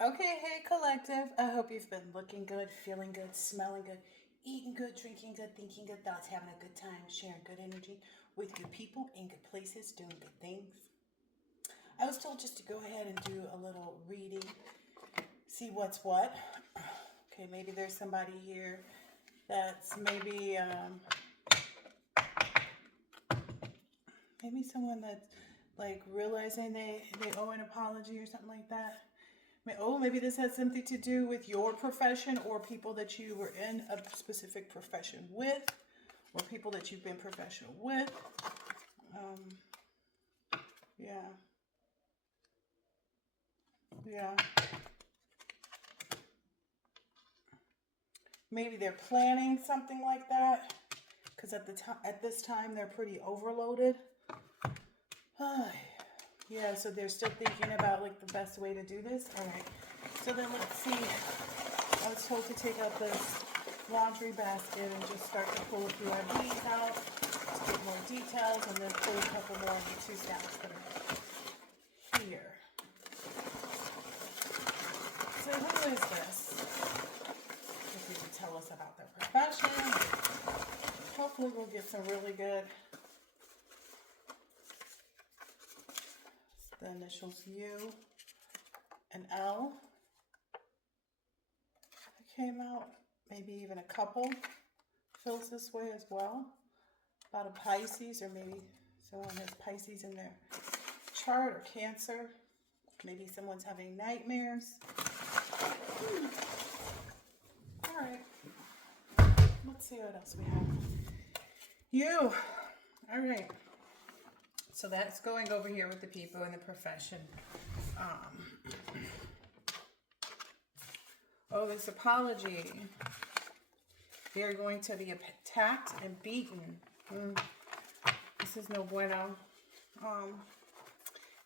Okay, hey collective. I hope you've been looking good, feeling good, smelling good, eating good, drinking good, thinking good thoughts, having a good time, sharing good energy with good people in good places, doing good things. I was told just to go ahead and do a little reading, see what's what. Okay, maybe there's somebody here that's maybe someone that's like realizing they owe an apology or something like that. Oh, maybe this has something to do with your profession or people that you were in a specific profession with, or people that you've been professional with. Yeah, yeah. Maybe they're planning something like that because at this time they're pretty overloaded. Yeah, so they're still thinking about like the best way to do this. All right. So then let's see. I was told to take out this laundry basket and just start to pull a few IDs out to get more details, and then pull a couple more of the two stacks that are here. So who is this? If you can tell us about their profession, hopefully we'll get some really good. The initials U and L came out. Maybe even a couple feels this way as well. About a Pisces, or maybe someone has Pisces in their chart, or Cancer. Maybe someone's having nightmares. All right. Let's see what else we have. You. All right. So that's going over here with the people in the profession. This apology. They're going to be attacked and beaten. This is no bueno.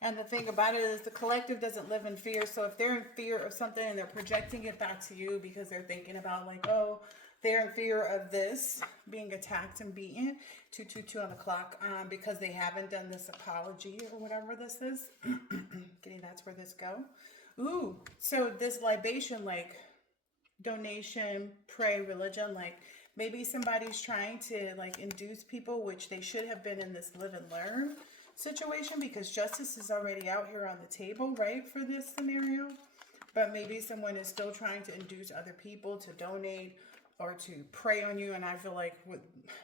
And the thing about it is the collective doesn't live in fear. So if they're in fear of something and they're projecting it back to you because they're thinking about like, oh, they're in fear of this being attacked and beaten, 222 on the clock, because they haven't done this apology or whatever this is. Getting that's where this go. Ooh, so this libation, like donation, pray, religion, like maybe somebody's trying to like induce people, which they should have been in this live and learn situation, because justice is already out here on the table, right, for this scenario. But maybe someone is still trying to induce other people to donate or to pray on you. And I feel like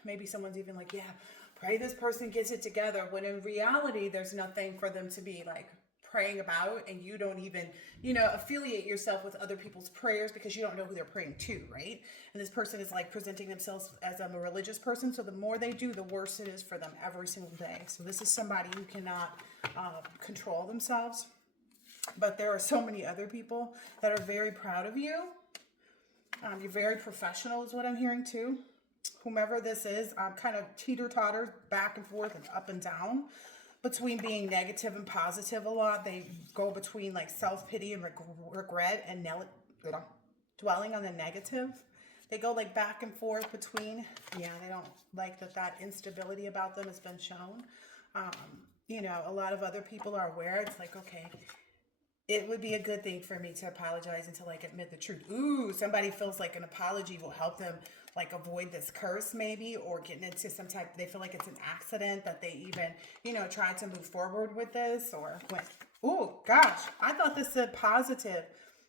maybe someone's even like, yeah, pray this person gets it together, when in reality there's nothing for them to be like praying about, and you don't even, affiliate yourself with other people's prayers because you don't know who they're praying to, right? And this person is like presenting themselves as a religious person, so the more they do, the worse it is for them every single day. So this is somebody who cannot control themselves. But there are so many other people that are very proud of you. You're very professional is what I'm hearing too. Whomever this is, kind of teeter-totter back and forth and up and down between being negative and positive a lot. They go between like self-pity and regret and dwelling on the negative. They go like back and forth between, they don't like that instability about them has been shown. A lot of other people are aware. It's like, okay, it would be a good thing for me to apologize and to like admit the truth. Ooh, somebody feels like an apology will help them like avoid this curse maybe, or getting into some type, they feel like it's an accident that they even, try to move forward with this, or went, ooh, gosh, I thought this said positive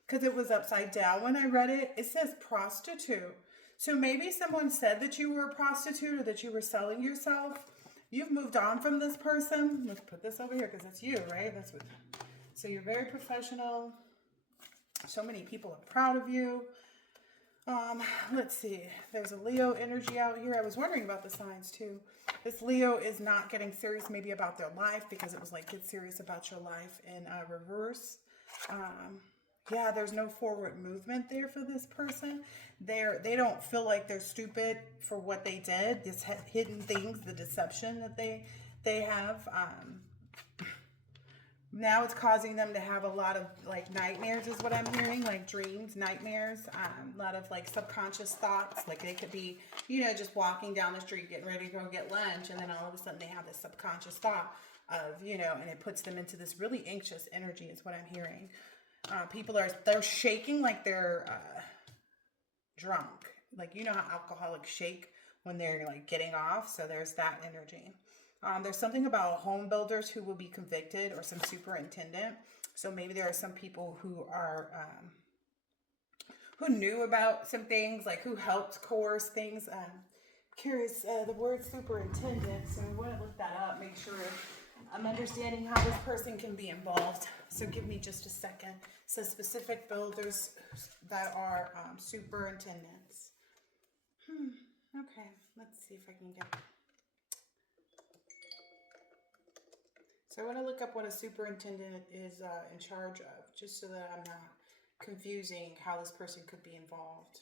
because it was upside down when I read it. It says prostitute. So maybe someone said that you were a prostitute or that you were selling yourself. You've moved on from this person. Let's put this over here because it's you, right? That's what. So you're very professional. So many people are proud of you. Let's see. There's a Leo energy out here. I was wondering about the signs too. This Leo is not getting serious maybe about their life, because it was like, get serious about your life in reverse. Yeah, there's no forward movement there for this person. They don't feel like they're stupid for what they did. This hidden things, the deception that they have. Now it's causing them to have a lot of like nightmares is what I'm hearing, like dreams, nightmares, a lot of like subconscious thoughts. Like they could be, just walking down the street getting ready to go get lunch, and then all of a sudden they have this subconscious thought of, and it puts them into this really anxious energy is what I'm hearing. They're shaking like they're drunk. Like, you know how alcoholics shake when they're like getting off? So there's that energy. There's something about home builders who will be convicted, or some superintendent. So maybe there are some people who are who knew about some things, like who helped coerce things. Curious, the word superintendent. So I want to look that up, make sure I'm understanding how this person can be involved. So give me just a second. So specific builders that are superintendents. Okay, let's see if I can get. So I want to look up what a superintendent is in charge of, just so that I'm not confusing how this person could be involved.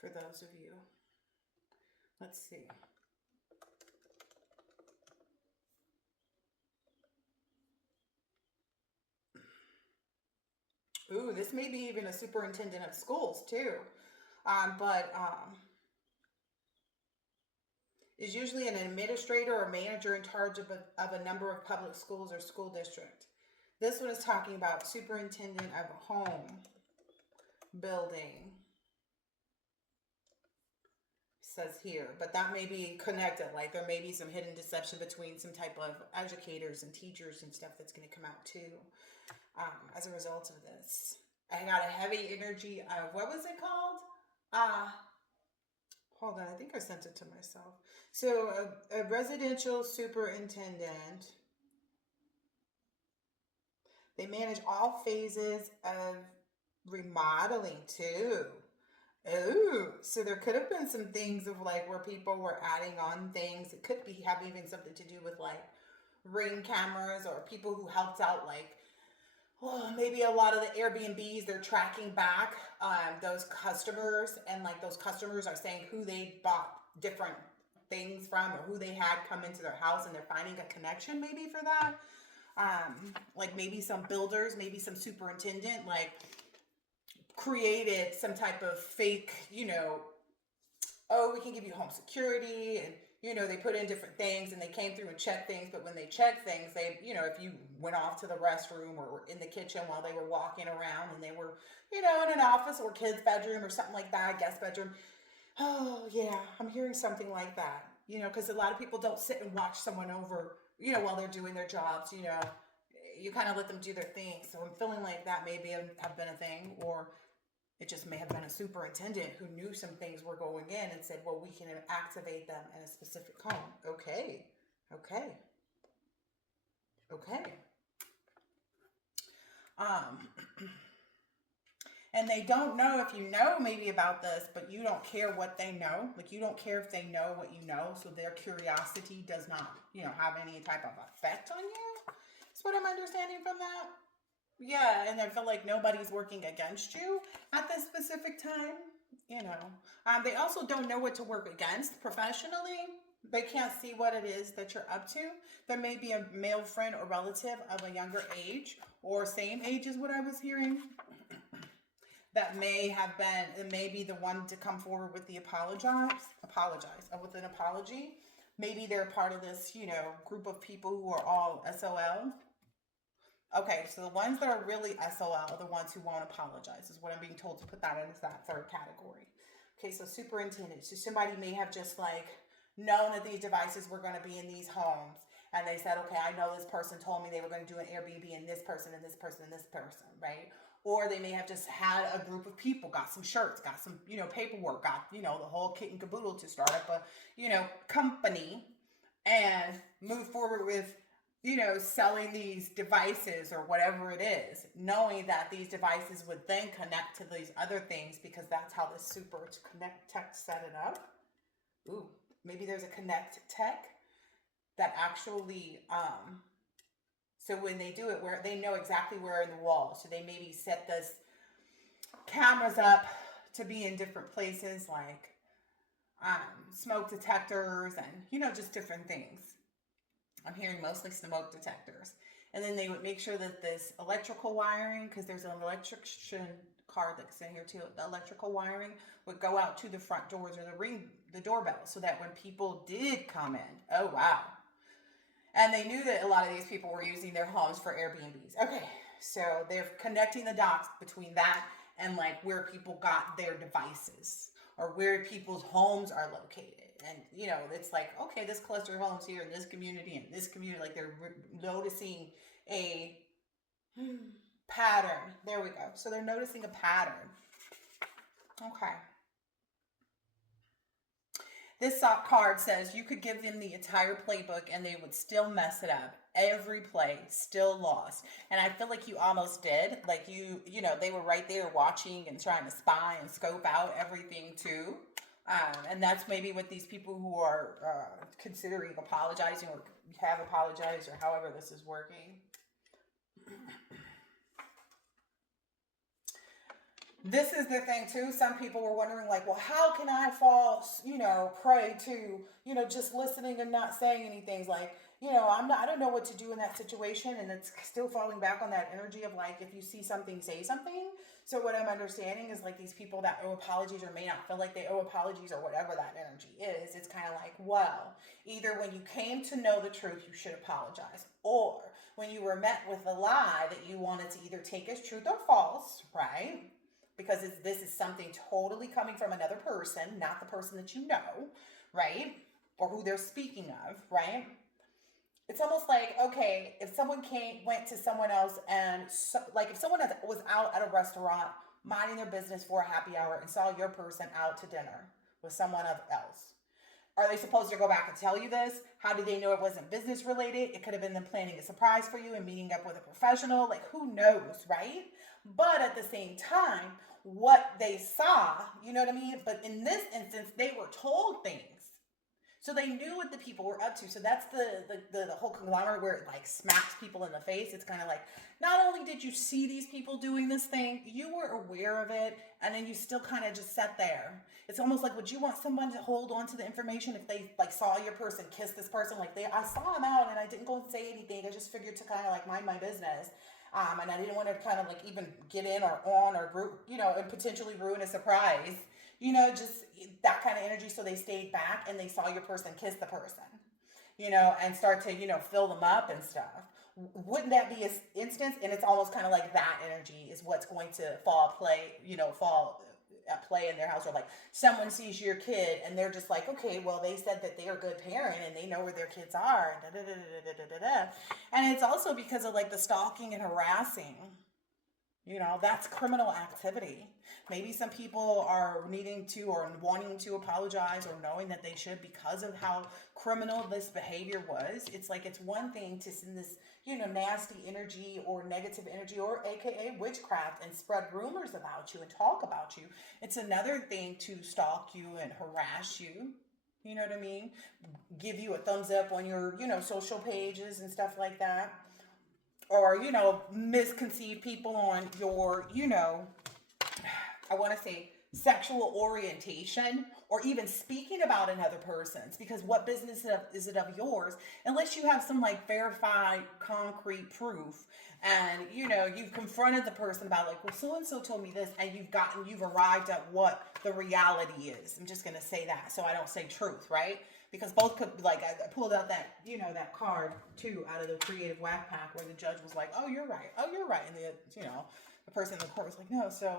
For those of you, let's see. Ooh, this may be even a superintendent of schools too, but is usually an administrator or manager in charge of a number of public schools or school district. This one is talking about superintendent of a home building, says here, but that may be connected. Like there may be some hidden deception between some type of educators and teachers and stuff that's going to come out too as a result of this. I got a heavy energy of, what was it called? Hold on, I think I sent it to myself. So a residential superintendent, they manage all phases of remodeling too. Oh, so there could have been some things of like where people were adding on things. It could be have even something to do with like Ring cameras, or people who helped out, like, well, maybe a lot of the Airbnbs, they're tracking back those customers, and like those customers are saying who they bought different things from, or who they had come into their house, and they're finding a connection maybe for that. Like maybe some builders, maybe some superintendent, like created some type of fake, oh, we can give you home security, and they put in different things, and they came through and checked things. But when they checked things, they, if you went off to the restroom or were in the kitchen while they were walking around, and they were, in an office or kid's bedroom or something like that, guest bedroom. Oh yeah, I'm hearing something like that, because a lot of people don't sit and watch someone over, while they're doing their jobs, you kind of let them do their thing. So I'm feeling like that maybe have been a thing, or it just may have been a superintendent who knew some things were going in and said, well, we can activate them in a specific home. Okay. And they don't know if you know maybe about this, but you don't care what they know. Like, you don't care if they know what you know. So their curiosity does not, have any type of effect on you. That's what I'm understanding from that. Yeah, and I feel like nobody's working against you at this specific time. They also don't know what to work against professionally. They can't see what it is that you're up to. There may be a male friend or relative of a younger age, or same age is what I was hearing, that may be the one to come forward with the with an apology. Maybe they're part of this, group of people who are all SOL. Okay, so the ones that are really SOL are the ones who won't apologize, is what I'm being told to put that into that third category. Okay, so superintendent. So somebody may have just like known that these devices were going to be in these homes, and they said, okay, I know this person told me they were going to do an Airbnb, and this person and this person and this person, right? Or they may have just had a group of people, got some shirts, got some, paperwork, got, the whole kit and caboodle to start up a, company, and move forward with, selling these devices or whatever it is, knowing that these devices would then connect to these other things, because that's how the super to connect tech set it up. Ooh, maybe there's a connect tech that actually, so when they do it, where they know exactly where in the wall. So they maybe set this cameras up to be in different places, like smoke detectors and, just different things. I'm hearing mostly smoke detectors. And then they would make sure that this electrical wiring, because there's an electrician card that's in here too, the electrical wiring would go out to the front doors or the doorbell, so that when people did come in, oh wow. And they knew that a lot of these people were using their homes for Airbnbs. Okay, So they're connecting the dots between that and like where people got their devices or where people's homes are located. And you know, it's like, okay, this cluster of homes here in this community and this community, like they're noticing a pattern. There we go. So they're noticing a pattern. Okay. This card says you could give them the entire playbook and they would still mess it up. Every play, still lost. And I feel like you almost did. Like you know, they were right there watching and trying to spy and scope out everything too. And that's maybe what these people who are considering apologizing or have apologized or however this is working. This is the thing too. Some people were wondering like, well, how can I fall, you know, prey to, you know, just listening and not saying anything? Like, you know, I don't know what to do in that situation. And it's still falling back on that energy of like, if you see something, say something. So what I'm understanding is like these people that owe apologies or may not feel like they owe apologies or whatever that energy is, it's kind of like, well, either when you came to know the truth, you should apologize, or when you were met with a lie that you wanted to either take as truth or false, right? Because this is something totally coming from another person, not the person that you know, right? Or who they're speaking of, right? It's almost like, okay, if someone went to someone else and like if someone was out at a restaurant minding their business for a happy hour and saw your person out to dinner with someone else, are they supposed to go back and tell you this? How do they know it wasn't business related? It could have been them planning a surprise for you and meeting up with a professional. Like, who knows, right? But at the same time, what they saw, you know what I mean? But in this instance, they were told things. So they knew what the people were up to. So that's the whole conglomerate where it like smacks people in the face. It's kind of like, not only did you see these people doing this thing, you were aware of it, and then you still kind of just sat there. It's almost like, would you want someone to hold on to the information if they like saw your person kiss this person? Like I saw him out and I didn't go and say anything. I just figured to kind of like mind my business. And I didn't want to kind of like even get in or on or, you know, and potentially ruin a surprise. You know, just that kind of energy. So they stayed back and they saw your person kiss the person, you know, and start to, you know, fill them up and stuff. Wouldn't that be an instance? And it's almost kind of like that energy is what's going to fall at play in their house. Or like someone sees your kid and they're just like, okay, well, they said that they're a good parent and they know where their kids are. And, and it's also because of like the stalking and harassing. You know, that's criminal activity. Maybe some people are needing to or wanting to apologize or knowing that they should because of how criminal this behavior was. It's like it's one thing to send this, you know, nasty energy or negative energy or AKA witchcraft and spread rumors about you and talk about you. It's another thing to stalk you and harass you. You know what I mean? Give you a thumbs up on your, you know, social pages and stuff like that. Or, you know, misconceive people on your, you know, I want to say sexual orientation or even speaking about another person's, because what business is it of yours unless you have some like verified concrete proof and, you know, you've confronted the person about like, well, so-and-so told me this, and you've arrived at what the reality is. I'm just going to say that so I don't say truth, right? Because both could, like, I pulled out that, you know, that card too out of the creative whack pack where the judge was like, oh, you're right. Oh, you're right. And the, you know, the person in the court was like, no. So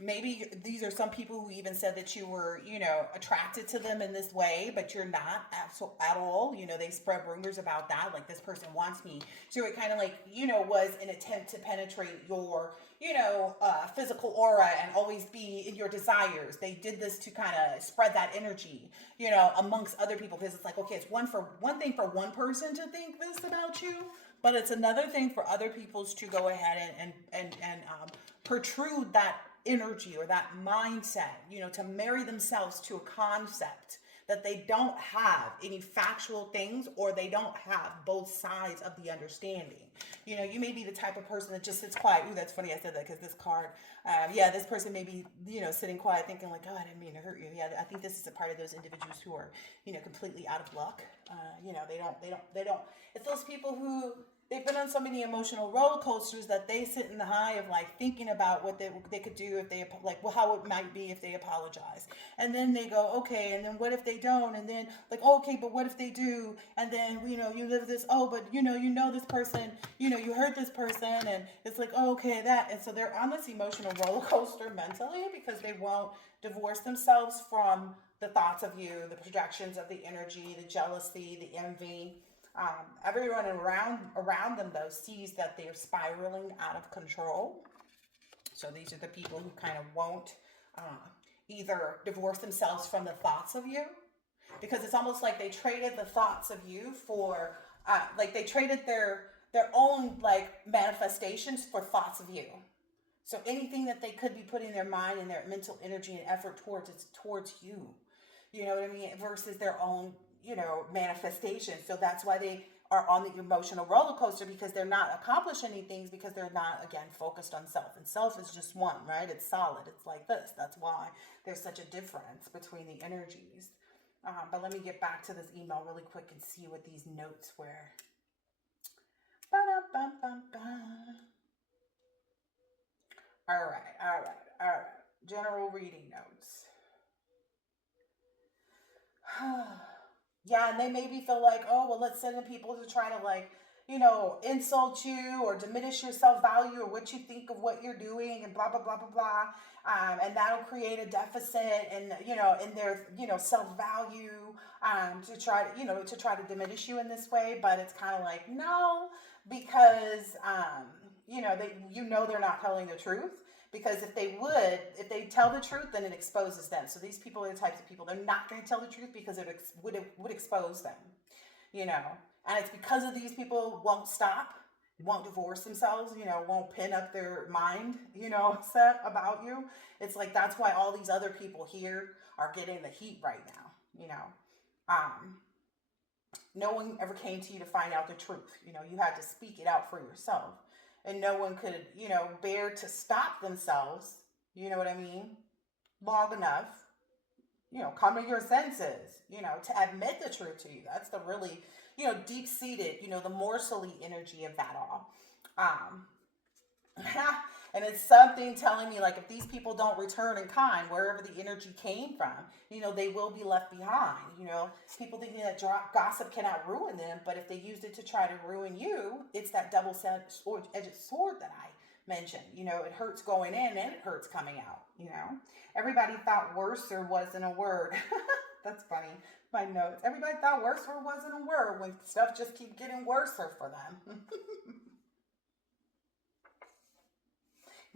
maybe these are some people who even said that you were, you know, attracted to them in this way, but you're not at all. You know, they spread rumors about that. Like, this person wants me. So it kind of like, you know, was an attempt to penetrate your, you know, physical aura and always be in your desires. They did this to kind of spread that energy, you know, amongst other people, because it's like, okay, it's one thing for one person to think this about you, but it's another thing for other people to go ahead and protrude that energy or that mindset, you know, to marry themselves to a concept that they don't have any factual things, or they don't have both sides of the understanding. You know, you may be the type of person that just sits quiet. Ooh, that's funny I said that, because this card, this person may be, you know, sitting quiet thinking like, oh, I didn't mean to hurt you. Yeah, I think this is a part of those individuals who are, you know, completely out of luck. You know, they don't, it's those people who, they've been on so many emotional roller coasters that they sit in the high of like thinking about what they could do if they like, well, how it might be if they apologize, and then they go, okay, and then what if they don't, and then like, oh, okay, but what if they do, and then you live this, oh, but this person, you hurt this person, and it's like, oh, okay, that, and so they're on this emotional roller coaster mentally because they won't divorce themselves from the thoughts of you, the projections of the energy, the jealousy, the envy. Everyone around them though sees that they're spiraling out of control. So these are the people who kind of won't either divorce themselves from the thoughts of you, because it's almost like they traded the thoughts of you for like they traded their own like manifestations for thoughts of you. So anything that they could be putting their mind and their mental energy and effort towards, it's towards you. You know what I mean? Versus their own, manifestation. So that's why they are on the emotional roller coaster, because they're not accomplishing any things, because they're not, again, focused on self. And self is just one, right? It's solid. It's like this. That's why there's such a difference between the energies. But let me get back to this email really quick and see what these notes were. Ba-da-bum-bum-bum. All right. General reading notes. Yeah, and they maybe feel like, oh, well, let's send in people to try to like, insult you or diminish your self-value or what you think of what you're doing and blah, blah, blah, blah, blah. And that'll create a deficit in their, self-value to try to diminish you in this way. But it's kind of like, no, because, they're not telling the truth. Because if they tell the truth, then it exposes them. So these people are the types of people, they're not going to tell the truth because it would expose them, And it's because of these people won't stop, won't divorce themselves, won't pin up their mind, set about you. It's like, that's why all these other people here are getting the heat right now, No one ever came to you to find out the truth. You had to speak it out for yourself. And no one could, bear to stop themselves, you know what I mean, long enough, come to your senses, to admit the truth to you. That's the really, deep-seated, the morsely energy of that all. And it's something telling me, like, if these people don't return in kind, wherever the energy came from, they will be left behind. People thinking that gossip cannot ruin them, but if they used it to try to ruin you, it's that double-edged sword that I mentioned. It hurts going in and it hurts coming out. Everybody thought worser wasn't a word. That's funny. My notes. Everybody thought worser wasn't a word when stuff just keeps getting worser for them.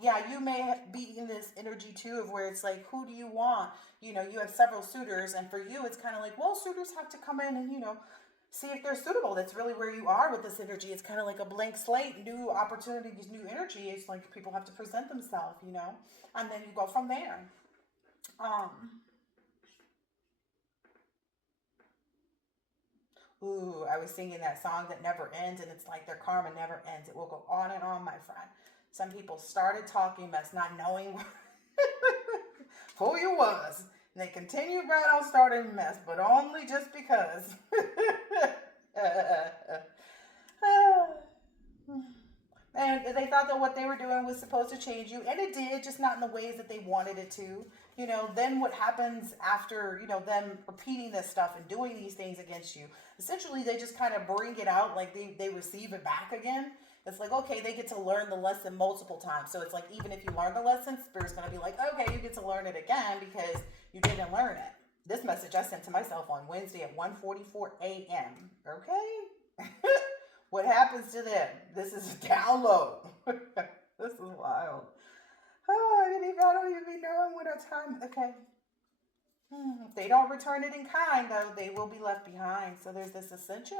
Yeah, you may be in this energy too of where it's like, who do you want? You have several suitors, and for you, it's kind of like, well, suitors have to come in and, see if they're suitable. That's really where you are with this energy. It's kind of like a blank slate, new opportunities, new energy. It's like people have to present themselves, and then you go from there. Ooh, I was singing that song that never ends, and it's like their karma never ends. It will go on and on, my friend. Some people started talking mess, not knowing who you was. And they continued right on starting mess, but only just because. And they thought that what they were doing was supposed to change you, and it did, just not in the ways that they wanted it to. Then what happens after, them repeating this stuff and doing these things against you, essentially they just kind of bring it out, like they receive it back again. It's like, okay, they get to learn the lesson multiple times. So it's like, even if you learn the lesson, Spirit's going to be like, okay, you get to learn it again because you didn't learn it. This message I sent to myself on Wednesday at 1:44 a.m. Okay? What happens to them? This is a download. This is wild. Oh, I don't even be knowing what our time. Okay. If they don't return it in kind, though, they will be left behind. So there's this ascension,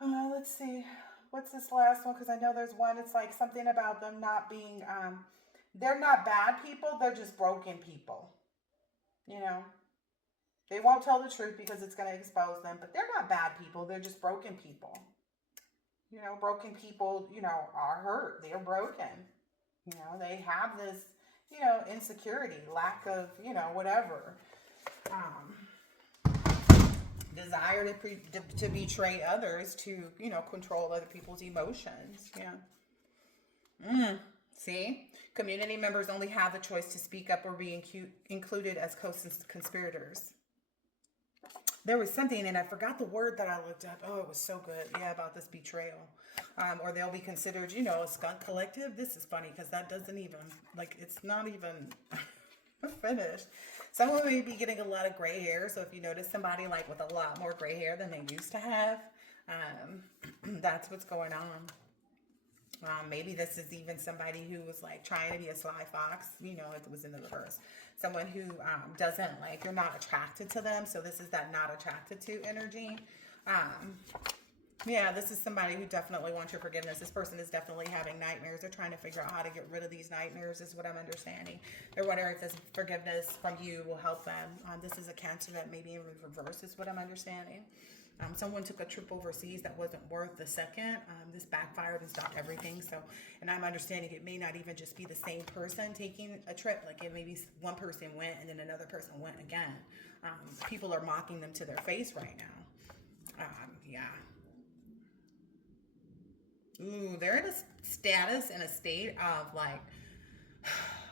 Let's see. What's this last one? Because I know there's one. It's like something about them not being, they're not bad people. They're just broken people. They won't tell the truth because it's going to expose them. But they're not bad people. They're just broken people. Broken people, are hurt. They're broken. They have this, insecurity, lack of, whatever. desire to betray others to, you know, control other people's emotions. Yeah. See? Community members only have the choice to speak up or be included as co-conspirators. There was something, and I forgot the word that I looked up. Oh, it was so good. Yeah, about this betrayal. Or they'll be considered, you know, a skunk collective. This is funny because that doesn't even, like, it's not even finished. Someone may be getting a lot of gray hair. So if you notice somebody like with a lot more gray hair than they used to have, that's what's going on. Maybe this is even somebody who was like trying to be a sly fox. You know, it was in the reverse. Someone who doesn't like, you're not attracted to them. So this is that not attracted to energy. Yeah, this is somebody who definitely wants your forgiveness. This person is definitely having nightmares. They're trying to figure out how to get rid of these nightmares is what I'm understanding. They're wondering if this forgiveness from you will help them. This is a Cancer that may be in reverse is what I'm understanding. Someone took a trip overseas that wasn't worth the second. This backfired and stopped everything. So, and I'm understanding it may not even just be the same person taking a trip. Like it maybe one person went and then another person went again. People are mocking them to their face right now. Yeah. Ooh, they're in a status and a state of like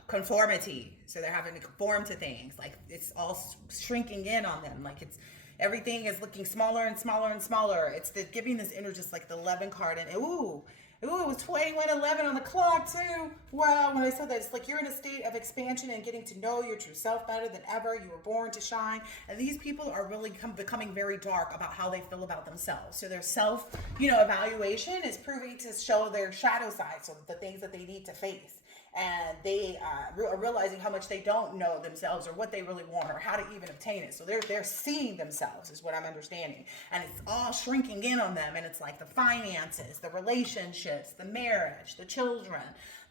conformity. So they're having to conform to things. Like it's all shrinking in on them. Like it's everything is looking smaller and smaller and smaller. It's giving this inner just like the 11 card. And ooh, it was 21:11 on the clock too. Wow, when I said that, it's like you're in a state of expansion and getting to know your true self better than ever. You were born to shine. And these people are really becoming very dark about how they feel about themselves. So their self, you know, evaluation is proving to show their shadow side. So the things that they need to face. And they are realizing how much they don't know themselves or what they really want or how to even obtain it. So they're seeing themselves is what I'm understanding. And it's all shrinking in on them. And it's like the finances, the relationships, the marriage, the children,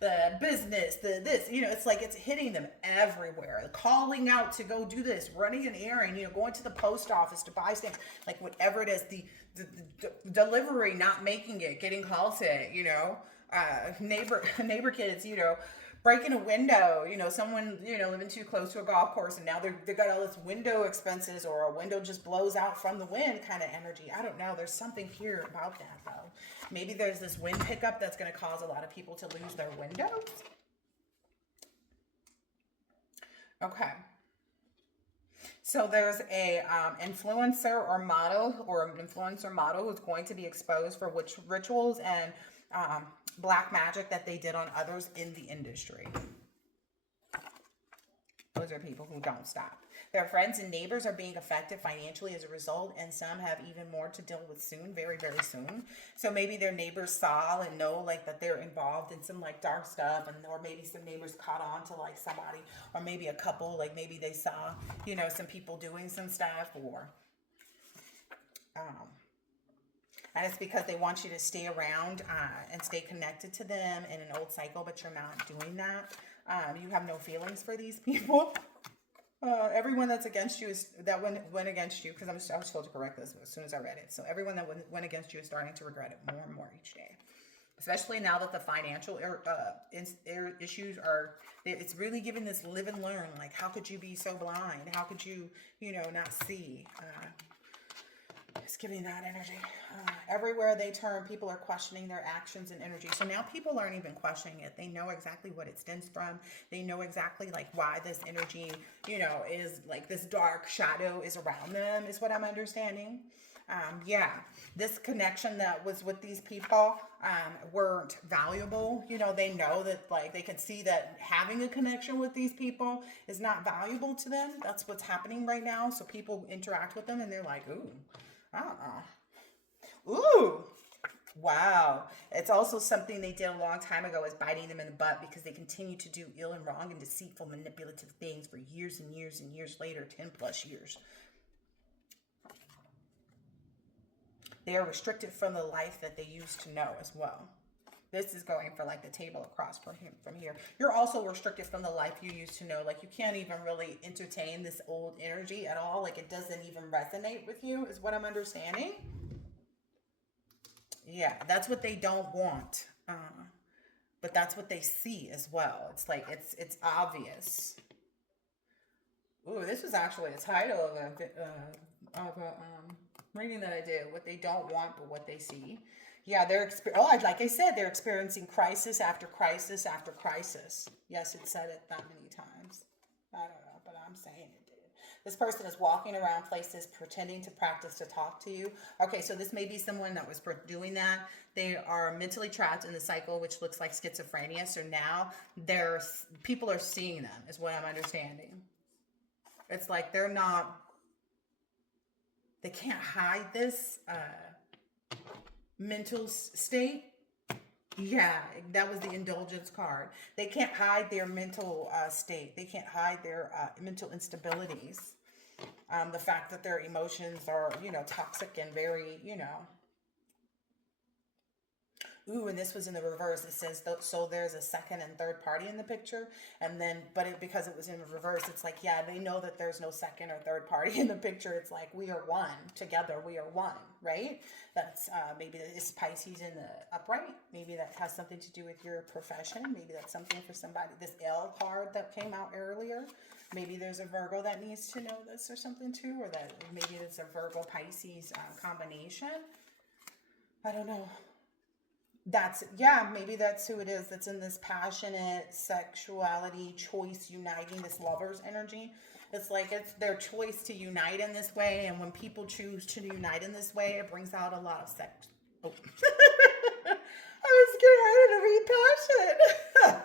the business, the this, you know, it's like it's hitting them everywhere. Calling out to go do this, running an errand, you know, going to the post office to buy things, like whatever it is, the delivery, not making it, getting called sick, you know. Neighbor kids, you know, breaking a window, you know, someone, you know, living too close to a golf course and now they got all this window expenses or a window just blows out from the wind kind of energy. I don't know. There's something here about that though. Maybe there's this wind pickup that's going to cause a lot of people to lose their windows. Okay. So there's a influencer or model or an influencer model who's going to be exposed for which rituals and black magic that they did on others in the industry. Those are people who don't stop. Their friends and neighbors are being affected financially as a result, and some have even more to deal with soon, very, very soon. So maybe their neighbors saw and know like that they're involved in some like dark stuff, and or maybe some neighbors caught on to like somebody, or maybe a couple, like maybe they saw, you know, some people doing some stuff, or and it's because they want you to stay around and stay connected to them in an old cycle, but you're not doing that. You have no feelings for these people. Everyone that's against you went against you, because I was told to correct this as soon as I read it. So everyone that went against you is starting to regret it more and more each day. Especially now that the financial issues are, it's really giving this live and learn. Like, how could you be so blind? How could you, you know, not see? It's giving that energy. Everywhere they turn, people are questioning their actions and energy. So now people aren't even questioning it. They know exactly what it stems from. They know exactly like why this energy, you know, is like this dark shadow is around them is what I'm understanding. Yeah, this connection that was with these people weren't valuable. You know, they know that like they can see that having a connection with these people is not valuable to them. That's what's happening right now. So people interact with them and they're like, ooh. Ooh, wow. It's also something they did a long time ago, is biting them in the butt, because they continue to do ill and wrong and deceitful, manipulative things for years and years and years later, 10 plus years. They are restricted from the life that they used to know as well. This is going for like the table across from here. You're also restricted from the life you used to know. Like you can't even really entertain this old energy at all. Like it doesn't even resonate with you is what I'm understanding. Yeah, that's what they don't want. But that's what they see as well. It's like, it's obvious. Ooh, this was actually the title of of a reading that I did. What they don't want, but what they see. Yeah, like I said, they're experiencing crisis after crisis after crisis. Yes, it said it that many times. I don't know, but I'm saying it did. This person is walking around places pretending to practice to talk to you. Okay, so this may be someone that was doing that. They are mentally trapped in the cycle, which looks like schizophrenia. So now people are seeing them, is what I'm understanding. It's like they can't hide this mental state. Yeah, that was the indulgence card. They can't hide their mental state. They can't hide their mental instabilities. The fact that their emotions are, toxic and very, Ooh, and this was in the reverse. It says, so there's a second and third party in the picture. And then, because it was in reverse, it's like, yeah, they know that there's no second or third party in the picture. It's like, we are one. Together, we are one, right? That's, maybe it's Pisces in the upright. Maybe that has something to do with your profession. Maybe that's something for somebody. This L card that came out earlier. Maybe there's a Virgo that needs to know this or something too. Or that maybe it's a Virgo-Pisces combination. I don't know. Maybe that's who it is that's in this passionate sexuality choice uniting, this lover's energy. It's like it's their choice to unite in this way, and when people choose to unite in this way, it brings out a lot of sex. Oh. I was getting ready to read passion.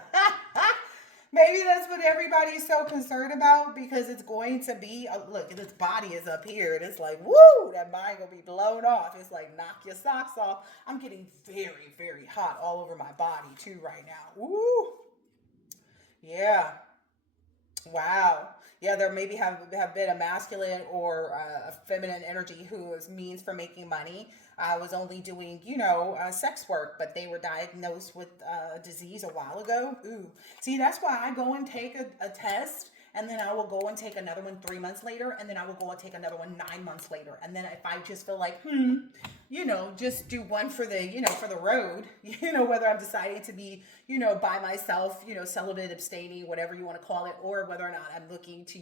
Maybe that's what everybody's so concerned about, because it's going to be, look, this body is up here, and it's like, woo, that mind will be blown off. It's like, knock your socks off. I'm getting very, very hot all over my body, too, right now. Woo. Yeah. Wow. Yeah, there maybe have been a masculine or a feminine energy who is means for making money. I was only doing, sex work, but they were diagnosed with a disease a while ago. Ooh. See, that's why I go and take a test, and then I will go and take another one 3 months later, and then I will go and take another one 9 months later. And then if I just feel like, just do one for the, for the road, whether I'm deciding to be, by myself, celibate, abstaining, whatever you want to call it, or whether or not I'm looking to,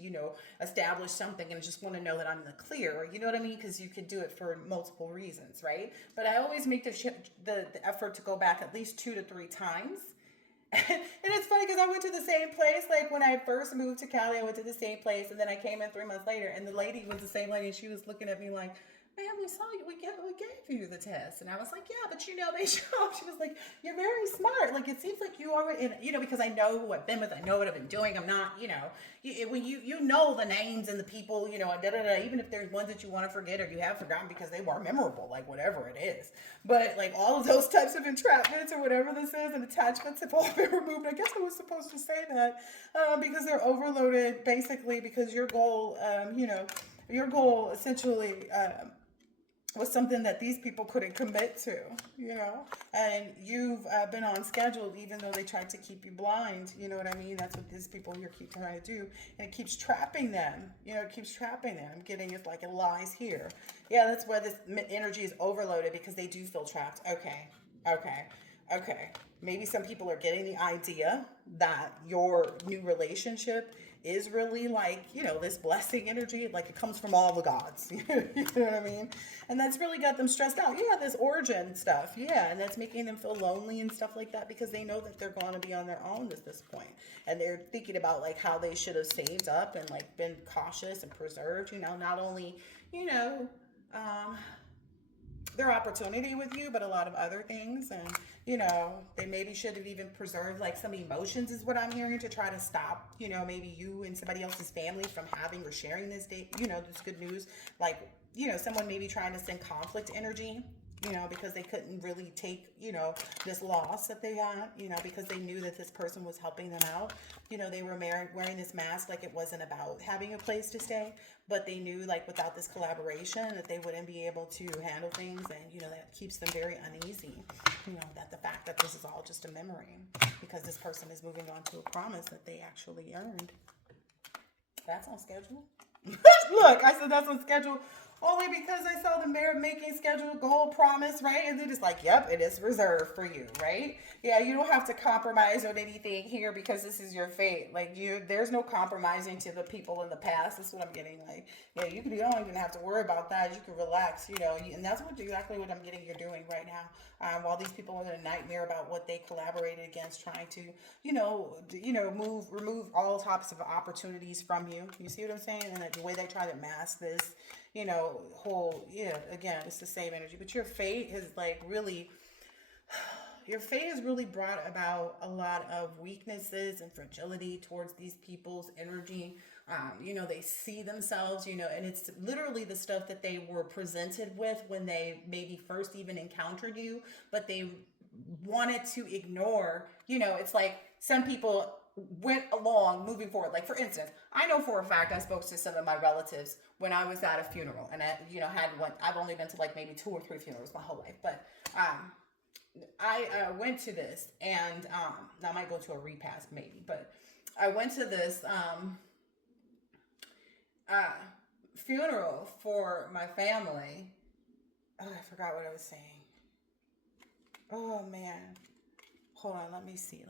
establish something and just want to know that I'm in the clear, you know what I mean? Because you could do it for multiple reasons, right? But I always make the effort to go back at least 2 to 3 times. And it's funny because I went to the same place. Like when I first moved to Cali, I went to the same place, and then I came in 3 months later, and the lady was the same lady, and she was looking at me like, "Man, we saw you. We gave you the test." And I was like, "Yeah, but they showed." She was like, "You're very smart. Like it seems like you already, because I know who I've been with. I know what I've been doing. I'm not, when you know the names and the people, and even if there's ones that you want to forget or you have forgotten because they were memorable, like whatever it is. But like all of those types of entrapments or whatever this is and attachments have all been removed. I guess I was supposed to say that because they're overloaded, basically, because your goal, essentially was something that these people couldn't commit to, and you've been on schedule even though they tried to keep you blind, you know what I mean? That's what these people here keep trying to do, and it keeps trapping them, getting it like it lies here. Yeah, that's why this energy is overloaded, because they do feel trapped. Okay. Maybe some people are getting the idea that your new relationship is really like, this blessing energy, like it comes from all the gods, you know what I mean? And that's really got them stressed out. Yeah, this origin stuff. Yeah, and that's making them feel lonely and stuff like that, because they know that they're going to be on their own at this point. And they're thinking about like how they should have saved up and like been cautious and preserved, not only, their opportunity with you, but a lot of other things. And they maybe should have even preserved like some emotions, is what I'm hearing, to try to stop maybe you and somebody else's family from having or sharing this this good news. Like someone maybe trying to send conflict energy, because they couldn't really take this loss that they had, because they knew that this person was helping them out. They were wearing this mask like it wasn't about having a place to stay, but they knew like without this collaboration that they wouldn't be able to handle things, and that keeps them very uneasy. That the fact that this is all just a memory, because this person is moving on to a promise that they actually earned. That's on schedule. Look, I said that's on schedule. only because I saw the mayor making scheduled goal promise, right? And they're just like, yep, it is reserved for you, right? Yeah, you don't have to compromise on anything here because this is your fate. Like there's no compromising to the people in the past. That's what I'm getting. Like, yeah, you don't even have to worry about that. You can relax, and that's exactly what I'm getting. You're doing right now. While these people are in a nightmare about what they collaborated against, trying to, remove all types of opportunities from you. You see what I'm saying? And the way they try to mask this, again, it's the same energy. But your fate has really brought about a lot of weaknesses and fragility towards these people's energy. They see themselves, and it's literally the stuff that they were presented with when they maybe first even encountered you, but they wanted to ignore. It's like some people went along moving forward. Like, for instance, I know for a fact I spoke to some of my relatives when I was at a funeral, and I've only been to like maybe 2 or 3 funerals my whole life, but I went to this, and I might go to a repast maybe, but I went to this funeral for my family. Oh, I forgot what I was saying. Oh man, hold on. Let me see.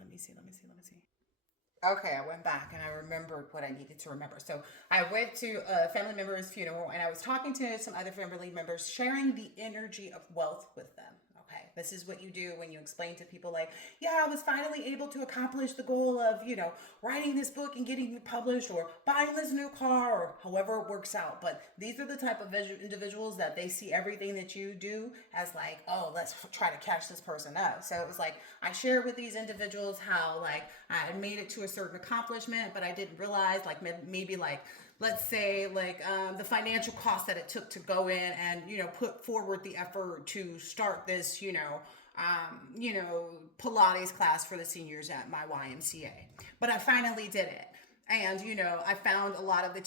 Okay, I went back and I remembered what I needed to remember. So I went to a family member's funeral, and I was talking to some other family members, sharing the energy of wealth with them. Okay, this is what you do when you explain to people like, yeah, I was finally able to accomplish the goal of, writing this book and getting it published, or buying this new car, or however it works out. But these are the type of individuals that they see everything that you do as like, oh, let's try to catch this person up. So it was like, I shared with these individuals how like I had made it to a certain accomplishment, but I didn't realize like maybe like, let's say like the financial cost that it took to go in and, put forward the effort to start this, Pilates class for the seniors at my YMCA. But I finally did it. And, I found a lot of the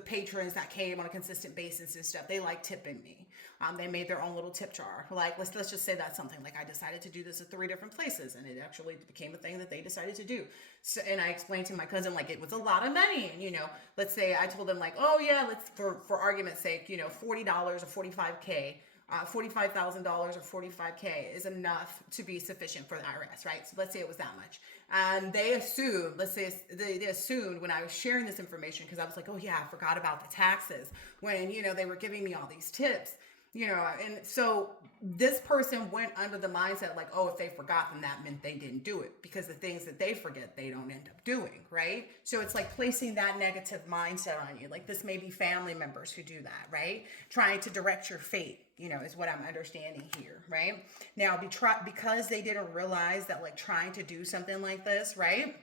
patrons that came on a consistent basis and stuff. They like tipping me. They made their own little tip jar. Like, let's just say that's something like I decided to do this at 3 different places, and it actually became a thing that they decided to do. So, and I explained to my cousin, like, it was a lot of money. And, let's say I told them like, oh yeah, let's, for argument's sake, $40 or $45K. $45,000 or $45K is enough to be sufficient for the IRS, right? So let's say it was that much. And they assumed, they assumed when I was sharing this information, because I was like, oh yeah, I forgot about the taxes, when, they were giving me all these tips, and so this person went under the mindset like, oh, if they forgot, then that meant they didn't do it, because the things that they forget, they don't end up doing, right? So it's like placing that negative mindset on you. Like, this may be family members who do that, right? Trying to direct your fate, is what I'm understanding here, right? Now, because they didn't realize that like trying to do something like this, right,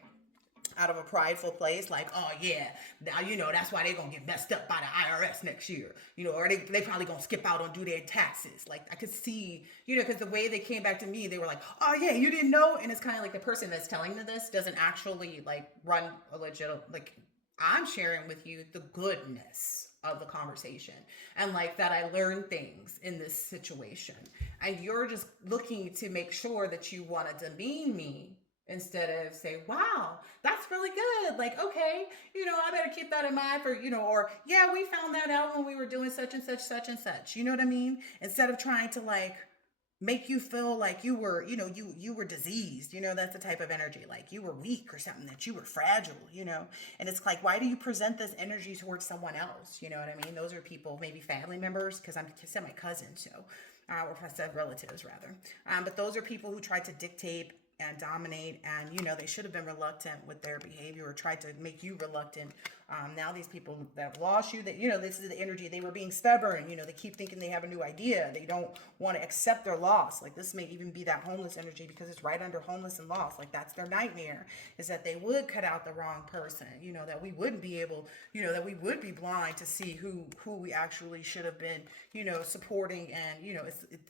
out of a prideful place, like, oh yeah, now that's why they're gonna get messed up by the IRS next year, or they probably gonna skip out on do their taxes. Like, I could see, because the way they came back to me, they were like, oh yeah, you didn't know. And it's kind of like the person that's telling me this doesn't actually like run a legit, like, I'm sharing with you the goodness of the conversation, and like that I learned things in this situation, and you're just looking to make sure that you want to demean me instead of say, wow, that's really good. Like, okay, I better keep that in mind for, or yeah, we found that out when we were doing such and such, such and such, you know what I mean? Instead of trying to like make you feel like you were, you were diseased, that's the type of energy, like you were weak or something, that you were fragile, and it's like, why do you present this energy towards someone else? You know what I mean? Those are people, maybe family members, because I said my cousin, so, or if I said relatives rather. But those are people who try to dictate and dominate, and they should have been reluctant with their behavior, or tried to make you reluctant. Now these people that have lost you, that this is the energy, they were being stubborn, they keep thinking they have a new idea, they don't want to accept their loss. Like, this may even be that homeless energy, because it's right under homeless and loss. Like, that's their nightmare, is that they would cut out the wrong person, that we wouldn't be able, that we would be blind to see who we actually should have been, supporting. And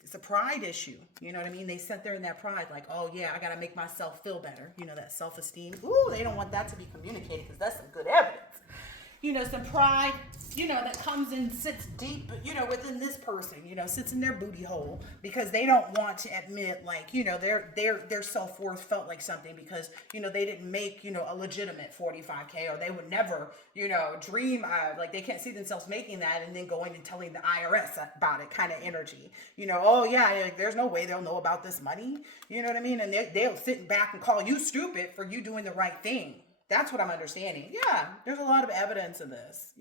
it's a pride issue, you know what I mean? They sit there in that pride, like, oh yeah, I gotta make myself feel better, that self-esteem. Ooh, they don't want that to be communicated, because that's some good evidence. some pride, that comes and sits deep, within this person, sits in their booty hole because they don't want to admit, like, their self-worth felt like something because, they didn't make, a legitimate 45K, or they would never, dream, like they can't see themselves making that and then going and telling the IRS about it kind of energy, oh yeah, like, there's no way they'll know about this money, you know what I mean? And they'll sit back and call you stupid for you doing the right thing. That's what I'm understanding. Yeah, there's a lot of evidence of this.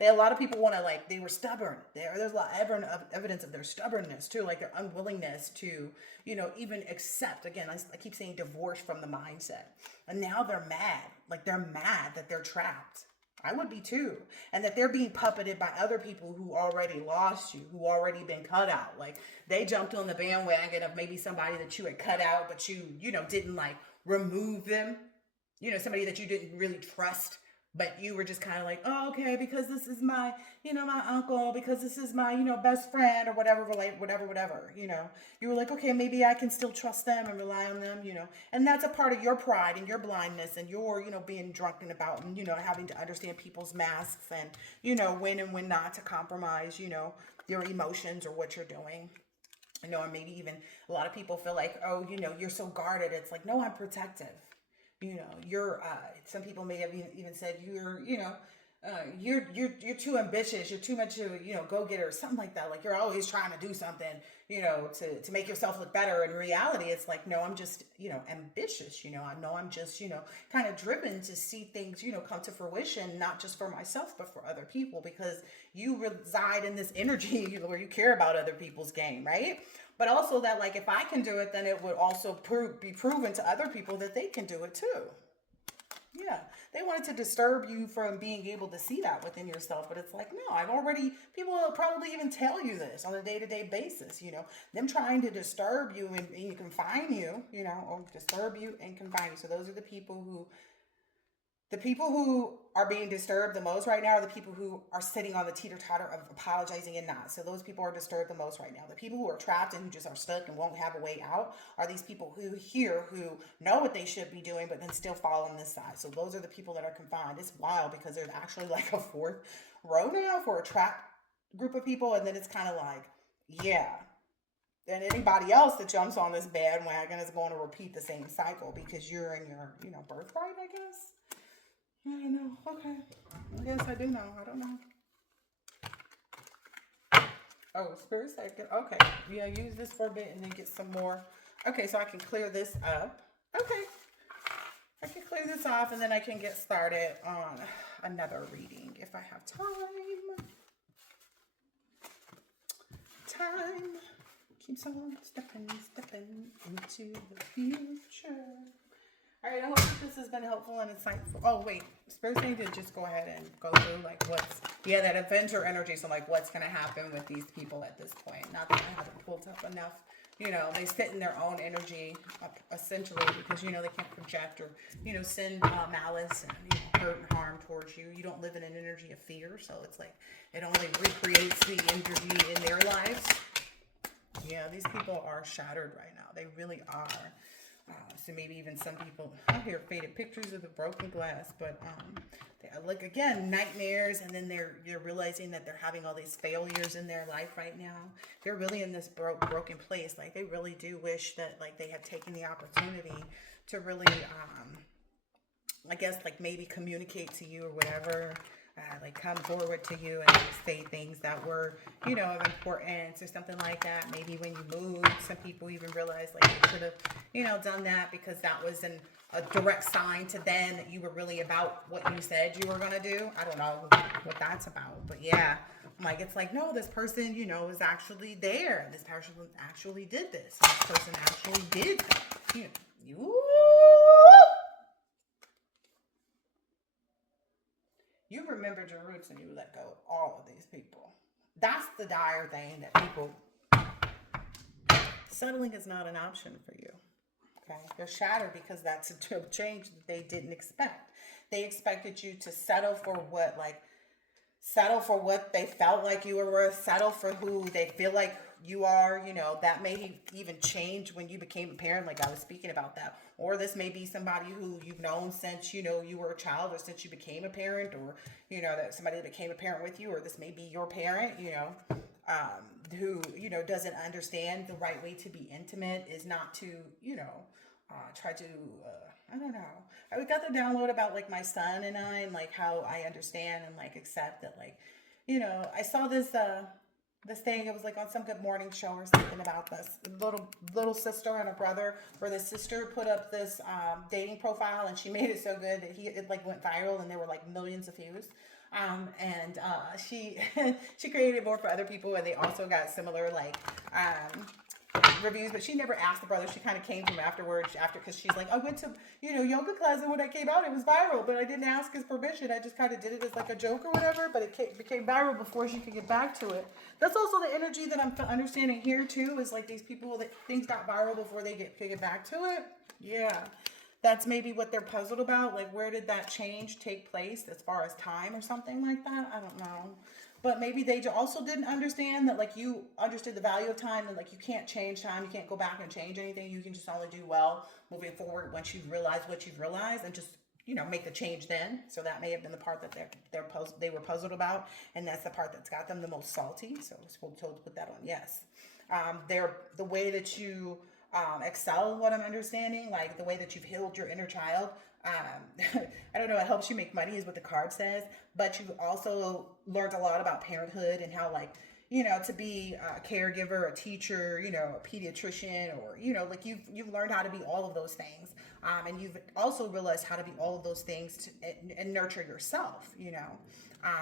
A lot of people want to, like, they were stubborn. There's a lot of evidence of their stubbornness too, like their unwillingness to, even accept. Again, I keep saying divorce from the mindset. And now they're mad. Like, they're mad that they're trapped. I would be too. And that they're being puppeted by other people who already lost you, who already been cut out. Like, they jumped on the bandwagon of maybe somebody that you had cut out, but you didn't, like, remove them. Somebody that you didn't really trust, but you were just kind of like, oh, okay, because this is my, my uncle, because this is my, best friend, or whatever, whatever. You were like, okay, maybe I can still trust them and rely on them, and that's a part of your pride and your blindness and your, being drunken about, and, having to understand people's masks and, when and when not to compromise, your emotions or what you're doing. Or maybe even a lot of people feel like, oh, you're so guarded. It's like, no, I'm protective. You're, some people may have even said you're too ambitious. You're too much of a, go-getter or something like that. Like, you're always trying to do something, to make yourself look better. In reality, it's like, no, I'm just, ambitious. I know I'm just, kind of driven to see things, come to fruition, not just for myself, but for other people, because you reside in this energy where you care about other people's gain, right? But also that, like, if I can do it, then it would also be proven to other people that they can do it too. Yeah, they wanted to disturb you from being able to see that within yourself. But it's like, no, people will probably even tell you this on a day-to-day basis, them trying to disturb you and confine you, or disturb you and confine you. So those are the people who are being disturbed the most right now are the people who are sitting on the teeter-totter of apologizing and not. So those people are disturbed the most right now. The people who are trapped and who just are stuck and won't have a way out are these people who know what they should be doing, but then still fall on this side. So those are the people that are confined. It's wild because there's actually like a fourth row now for a trapped group of people. And then it's kind of like, yeah. And anybody else that jumps on this bandwagon is going to repeat the same cycle because you're in your, birthright, I guess. I don't know. Okay. I guess I do know. I don't know. Oh, spirit second. Okay. Yeah, use this for a bit and then get some more. Okay, so I can clear this up. Okay. I can clear this off and then I can get started on another reading if I have time. Time keeps on stepping into the future. All right, I hope that this has been helpful and insightful. Oh, wait. Spirit saying to just go ahead and go through, like, that adventure energy. So, like, what's going to happen with these people at this point. Not that I haven't pulled up enough. They sit in their own energy, essentially, because, they can't project or, send malice and hurt and harm towards you. You don't live in an energy of fear. So, it's like, it only recreates the energy in their lives. Yeah, these people are shattered right now. They really are. So maybe even some people here faded pictures of the broken glass, but they look again nightmares, and then they're realizing that they're having all these failures in their life right now. They're really in this broken place. Like, they really do wish that, like, they had taken the opportunity to really I guess, like, maybe communicate to you or whatever. Like, come forward to you and say things that were, of importance or something like that. Maybe when you moved, some people even realized, like, they should have, done that because that was a direct sign to them that you were really about what you said you were going to do. I don't know what that's about, but yeah. Like, it's like, no, this person, is actually there. This person actually did this. This person actually did that. You remembered your roots and you let go of all of these people. That's the dire thing that people, settling is not an option for you. Okay. They're shattered because that's a change that they didn't expect. They expected you to settle for what they felt like you were worth, settle for who they feel like you are, you know, that may even change when you became a parent, like I was speaking about that. Or this may be somebody who you've known since, you know, you were a child, or since you became a parent, or, you know, that somebody that became a parent with you, or this may be your parent, you know, who, you know, doesn't understand the right way to be intimate is not to, you know, try to, I don't know. I got the download about like my son and I, and like how I understand and like accept that, like, you know, I saw this thing. It was like on some Good Morning show or something about this little sister and a brother, where the sister put up this dating profile, and she made it so good that it like went viral, and there were like millions of views. And she she created more for other people, and they also got similar like reviews, but she never asked the brother. She kind of came to him afterwards, because she's like, I went to, you know, yoga class, and when I came out, it was viral, but I didn't ask his permission. I just kind of did it as like a joke or whatever, but it became viral before she could get back to it. That's also the energy that I'm understanding here too, is like these people that things got viral before they could get back to it. Yeah. That's maybe what they're puzzled about. Like, where did that change take place as far as time or something like that? I don't know. But maybe they also didn't understand that, like, you understood the value of time, and like you can't change time. You can't go back and change anything. You can just only do well moving forward once you've realized what you've realized, and just, you know, make the change then. So that may have been the part that they were puzzled about, and that's the part that's got them the most salty. So we're told to put that on yes. The way that you excel, what I'm understanding, like the way that you've healed your inner child. I don't know, it helps you make money is what the card says, but you've also learned a lot about parenthood and how, like, you know, to be a caregiver, a teacher, you know, a pediatrician, or, you know, like you've learned how to be all of those things. And you've also realized how to be all of those things and nurture yourself, you know,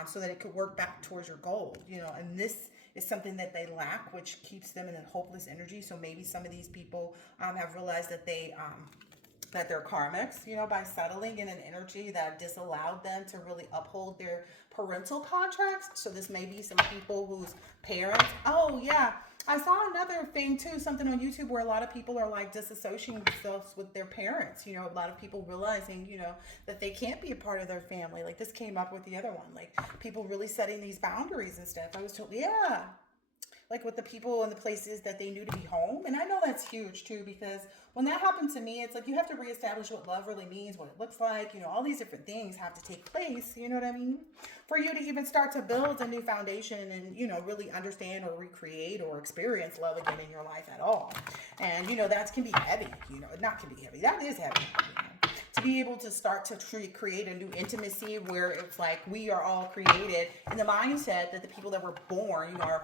so that it could work back towards your goal, you know, and this is something that they lack, which keeps them in a hopeless energy. So maybe some of these people have realized that that they're karmics, you know, by settling in an energy that disallowed them to really uphold their parental contracts. So this may be some people whose parents, oh yeah, I saw another thing too, something on YouTube where a lot of people are like disassociating themselves with their parents. You know, a lot of people realizing, you know, that they can't be a part of their family. Like this came up with the other one, like people really setting these boundaries and stuff. I was told, yeah, like with the people and the places that they knew to be home. And I know that's huge too, because when that happened to me, it's like you have to reestablish what love really means, what it looks like, you know, all these different things have to take place, you know what I mean? For you to even start to build a new foundation and, you know, really understand or recreate or experience love again in your life at all. And, you know, that can be heavy, you know, not can be heavy, that is heavy, you know? To be able to start to create a new intimacy where it's like we are all created in the mindset that the people that were born, you know,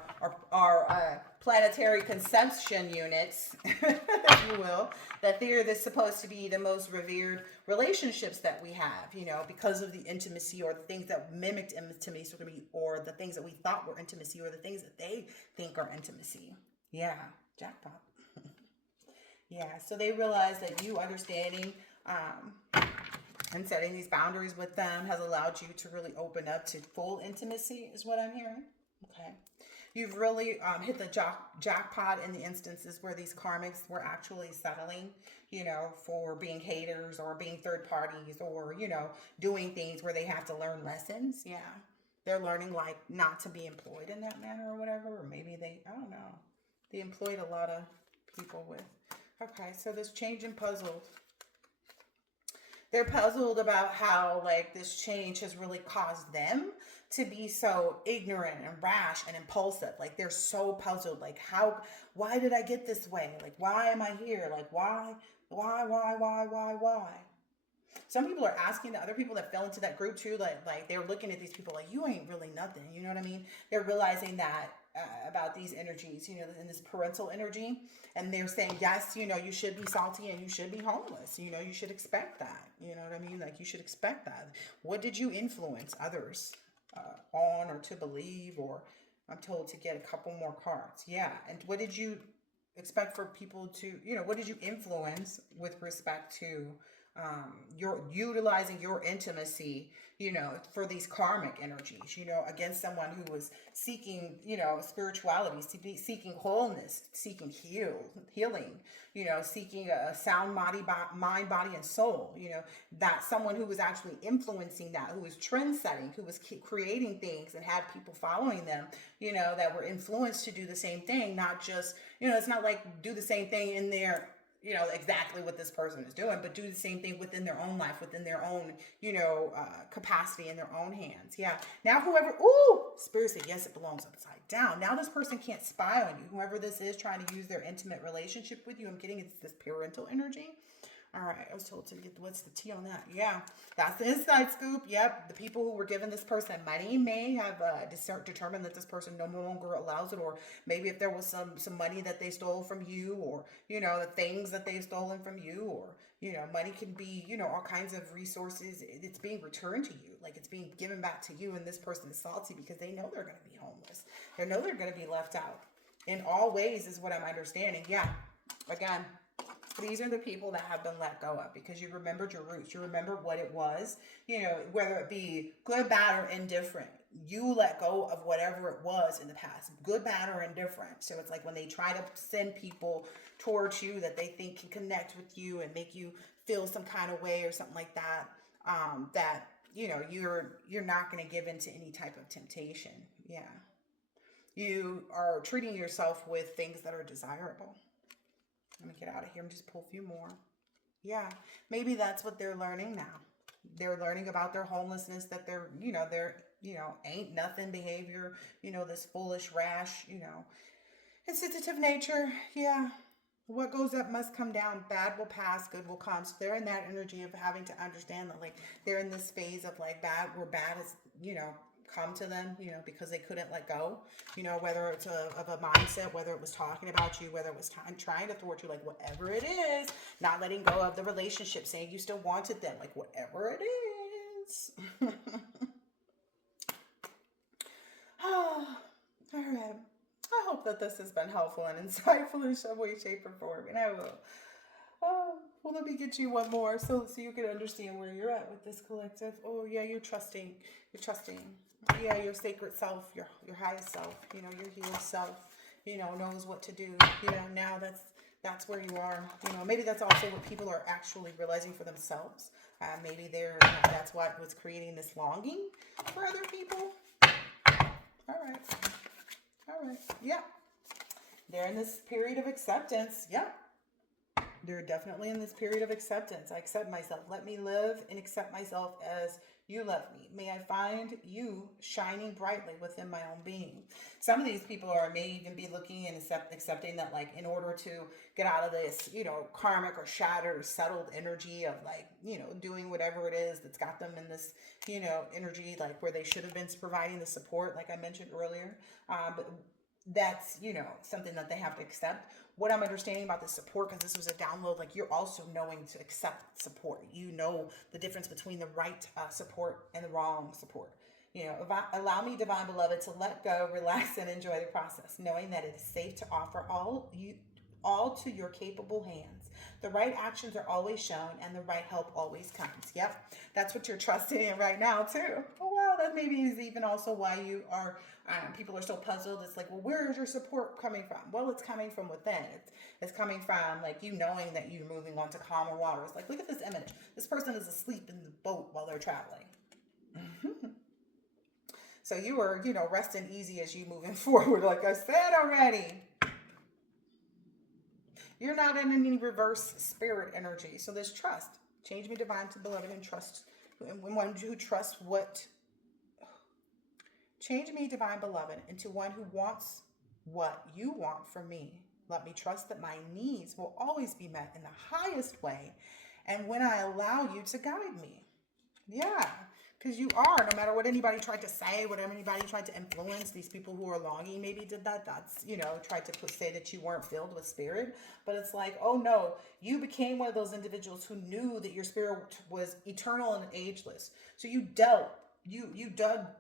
are planetary conception units, if you will, that they're supposed to be the most revered relationships that we have, you know, because of the intimacy or the things that mimicked intimacy, or the things that we thought were intimacy, or the things that they think are intimacy. Yeah, jackpot. Yeah, so they realize that you understanding and setting these boundaries with them has allowed you to really open up to full intimacy, is what I'm hearing. Okay. You've really hit the jackpot in the instances where these karmics were actually settling, you know, for being haters or being third parties, or, you know, doing things where they have to learn lessons. Yeah. They're learning, like, not to be employed in that manner or whatever, or maybe I don't know. They employed a lot of people with. Okay, so this change in puzzled. They're puzzled about how, like, this change has really caused them to be so ignorant and rash and impulsive. Like, they're so puzzled. Like, why did I get this way? Like, why am I here? Like, why? Some people are asking the other people that fell into that group too, like they're looking at these people like, you ain't really nothing. You know what I mean? They're realizing that about these energies, you know, in this parental energy. And they're saying, yes, you know, you should be salty and you should be homeless. You know, you should expect that. You know what I mean? Like, you should expect that. What did you influence others on or to believe? Or I'm told to get a couple more cards. Yeah. And what did you expect for people to, you know, what did you influence with respect to You're utilizing your intimacy, you know, for these karmic energies, you know, against someone who was seeking, you know, spirituality, seeking wholeness, seeking healing, you know, seeking a sound mind, body, and soul, you know, that someone who was actually influencing that, who was trend setting, who was creating things and had people following them, you know, that were influenced to do the same thing, not just, you know, it's not like do the same thing in their, you know, exactly what this person is doing, but do the same thing within their own life, within their own, you know, capacity in their own hands. Yeah. Now, whoever, ooh, Spirit said, yes, it belongs upside down. Now this person can't spy on you. Whoever this is trying to use their intimate relationship with you, I'm getting it's this parental energy. All right, I was told to get, what's the tea on that? Yeah, that's the inside scoop. Yep, the people who were giving this person money may have determined that this person no longer allows it, or maybe if there was some money that they stole from you, or, you know, the things that they've stolen from you, or, you know, money can be, you know, all kinds of resources. It's being returned to you, like it's being given back to you, and this person is salty because they know they're going to be homeless. They know they're going to be left out in all ways, is what I'm understanding. Yeah, again, these are the people that have been let go of because you remembered your roots. You remember what it was, you know, whether it be good, bad, or indifferent. You let go of whatever it was in the past, good, bad, or indifferent. So it's like when they try to send people towards you that they think can connect with you and make you feel some kind of way or something like that, that, you know, you're not going to give into any type of temptation. Yeah. You are treating yourself with things that are desirable. Let me get out of here and just pull a few more. Yeah, maybe that's what they're learning now. They're learning about their homelessness, that they're, you know, ain't nothing behavior, you know, this foolish, rash, you know, insensitive nature. Yeah. What goes up must come down. Bad will pass, good will come. So they're in that energy of having to understand that, like, they're in this phase of like bad, where bad is, you know, come to them, you know, because they couldn't let go, you know, whether it's of a mindset, whether it was talking about you, whether it was trying to thwart you, like whatever it is, not letting go of the relationship, saying you still wanted them, like whatever it is. Oh, all right. I hope that this has been helpful and insightful in some way, shape, or form, and I will. Oh, well, let me get you one more so you can understand where you're at with this collective. Oh, yeah, you're trusting. You're trusting. Yeah, your sacred self, your highest self, you know, your healed self, you know, knows what to do. You know, now that's where you are. You know, maybe that's also what people are actually realizing for themselves. Maybe that's what was creating this longing for other people. All right. All right. Yeah. They're in this period of acceptance. Yeah. They're definitely in this period of acceptance. I accept myself. Let me live and accept myself as you love me. May I find you shining brightly within my own being. Some of these people may even be looking and accepting that, like, in order to get out of this, you know, karmic or shattered or settled energy of, like, you know, doing whatever it is that's got them in this, you know, energy, like where they should have been providing the support, like I mentioned earlier. But that's, you know, something that they have to accept. What I'm understanding about the support, because this was a download, like you're also knowing to accept support. You know the difference between the right support and the wrong support. You know, allow me, divine beloved, to let go, relax, and enjoy the process, knowing that it is safe to offer all to your capable hands. The right actions are always shown and the right help always comes. Yep, that's what you're trusting in right now too. Oh wow, that maybe is even also why you are, people are so puzzled. It's like, well, where is your support coming from? Well, it's coming from within. It's coming from, like, you knowing that you're moving on to calmer waters. Like, look at this image. This person is asleep in the boat while they're traveling. So you are, you know, resting easy as you moving forward. Like I said already, you're not in any reverse spirit energy. So there's trust. Change me, divine, to beloved, and trust. And one who trusts what. Change me, divine beloved, into one who wants what you want from me. Let me trust that my needs will always be met in the highest way, and when I allow you to guide me. Yeah, because you are, no matter what anybody tried to say, whatever anybody tried to influence, these people who are longing maybe did that. That's, you know, tried to say that you weren't filled with spirit. But it's like, oh no, you became one of those individuals who knew that your spirit was eternal and ageless. So you dug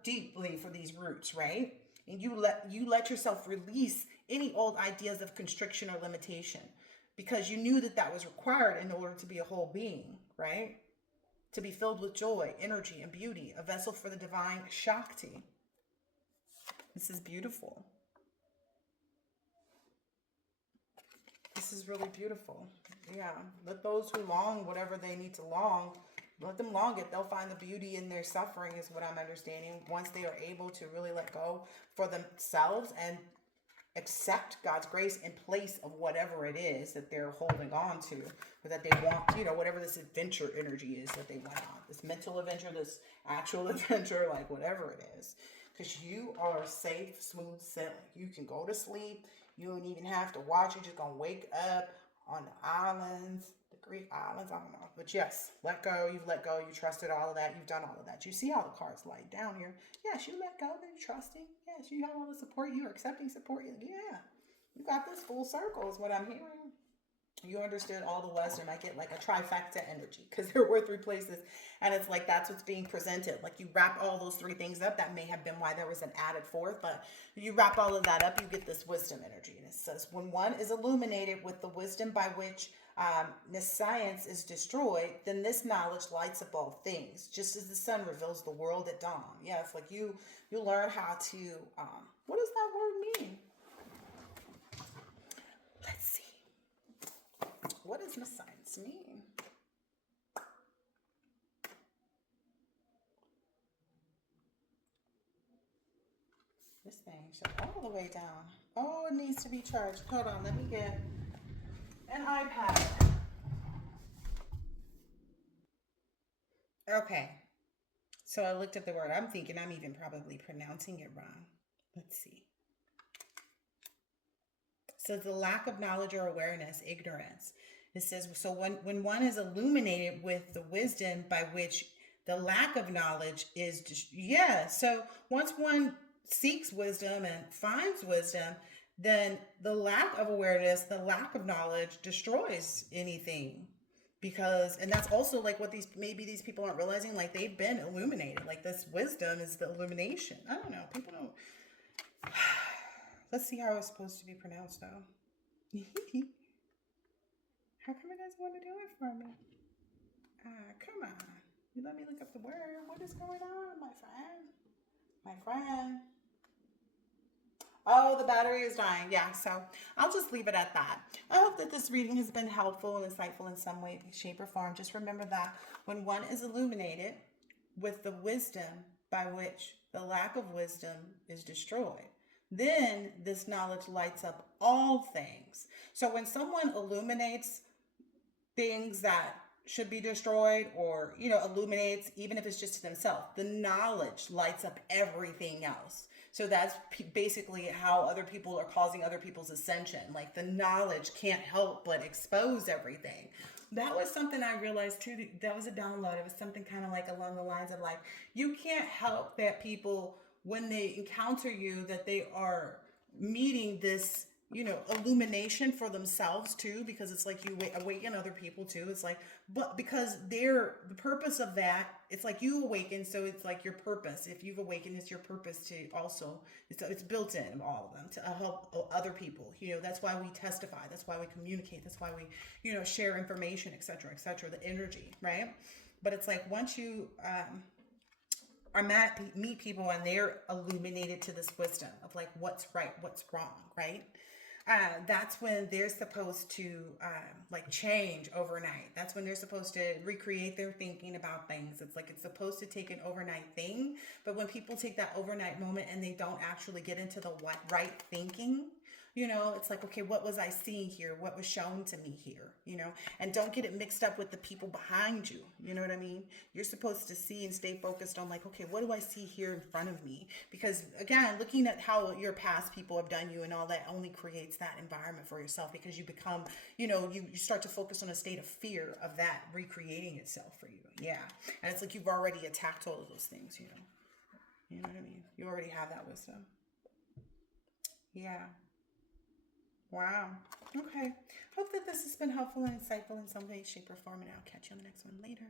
deeply for these roots, right? And you let yourself release any old ideas of constriction or limitation. because you knew that that was required in order to be a whole being, right? To be filled with joy, energy, and beauty, a vessel for the divine Shakti. This is beautiful. This is really beautiful. Yeah. Let those who long whatever they need to long, let them long it. They'll find the beauty in their suffering, is what I'm understanding, once they are able to really let go for themselves and accept God's grace in place of whatever it is that they're holding on to, or that they want, you know, whatever this adventure energy is that they want on. This mental adventure, this actual adventure, like whatever it is. Because you are safe, smooth sailing. You can go to sleep. You don't even have to watch. You're just going to wake up on the islands, the Greek islands, I don't know. But yes, let go. You've let go. You trusted all of that. You've done all of that. You see how the cards laid down here. Yes, you let go. You're trusting. Yes, you have all the support. You're accepting support. Yeah, you got this full circle is what I'm hearing. You understood all the wisdom. I get like a trifecta energy because there were 3 places, and it's like that's what's being presented. Like you wrap all those 3 things up. That may have been why there was an added 4th, but you wrap all of that up, you get this wisdom energy. And it says, when one is illuminated with the wisdom by which science is destroyed, then this knowledge lights up all things, just as the sun reveals the world at dawn. Yeah, it's like you learn how to. What does that word mean? Let's see. What does science mean? This thing shut all the way down. Oh, it needs to be charged. Hold on, let me get an iPad. Okay. So I looked at the word. I'm thinking I'm even probably pronouncing it wrong. Let's see. So the lack of knowledge or awareness, ignorance. It says, so when one is illuminated with the wisdom by which the lack of knowledge is, so once one seeks wisdom and finds wisdom, then the lack of awareness, the lack of knowledge destroys anything. Because, and that's also like what maybe these people aren't realizing, like they've been illuminated. Like this wisdom is the illumination. I don't know. People don't. Let's see how it's supposed to be pronounced though. How come it doesn't want to do it for me? Come on. You let me look up the word. What is going on, my friend? My friend. Oh, the battery is dying. Yeah, so I'll just leave it at that. I hope that this reading has been helpful and insightful in some way, shape, or form. Just remember that when one is illuminated with the wisdom by which the lack of wisdom is destroyed, then this knowledge lights up all things. So when someone illuminates things that should be destroyed, or illuminates, even if it's just to themselves, the knowledge lights up everything else. So that's basically how other people are causing other people's ascension. Like the knowledge can't help but expose everything. That was something I realized too. That was a download. It was something kind of like along the lines of like, you can't help that people, when they encounter you, that they are meeting this illumination for themselves too, because it's like you awaken other people too. It's like, but because the purpose of that, it's like you awaken, so it's like your purpose. If you've awakened, it's your purpose to also, it's built in all of them to help other people. That's why we testify. That's why we communicate. That's why we, share information, etc., the energy, right? But it's like once you, meet people and they're illuminated to this wisdom of like what's right, what's wrong, right? That's when they're supposed to like change overnight. That's when they're supposed to recreate their thinking about things. It's like it's supposed to take an overnight thing, but when people take that overnight moment and they don't actually get into the right thinking, it's like, okay, what was I seeing here? What was shown to me here? And don't get it mixed up with the people behind you. You know what I mean? You're supposed to see and stay focused on like, okay, what do I see here in front of me? Because again, looking at how your past people have done you and all that only creates that environment for yourself, because you become, you start to focus on a state of fear of that recreating itself for you. Yeah. And it's like you've already attacked all of those things, You know what I mean? You already have that wisdom. Yeah. Wow. Okay. Hope that this has been helpful and insightful in some way, shape, or form, and I'll catch you on the next one later.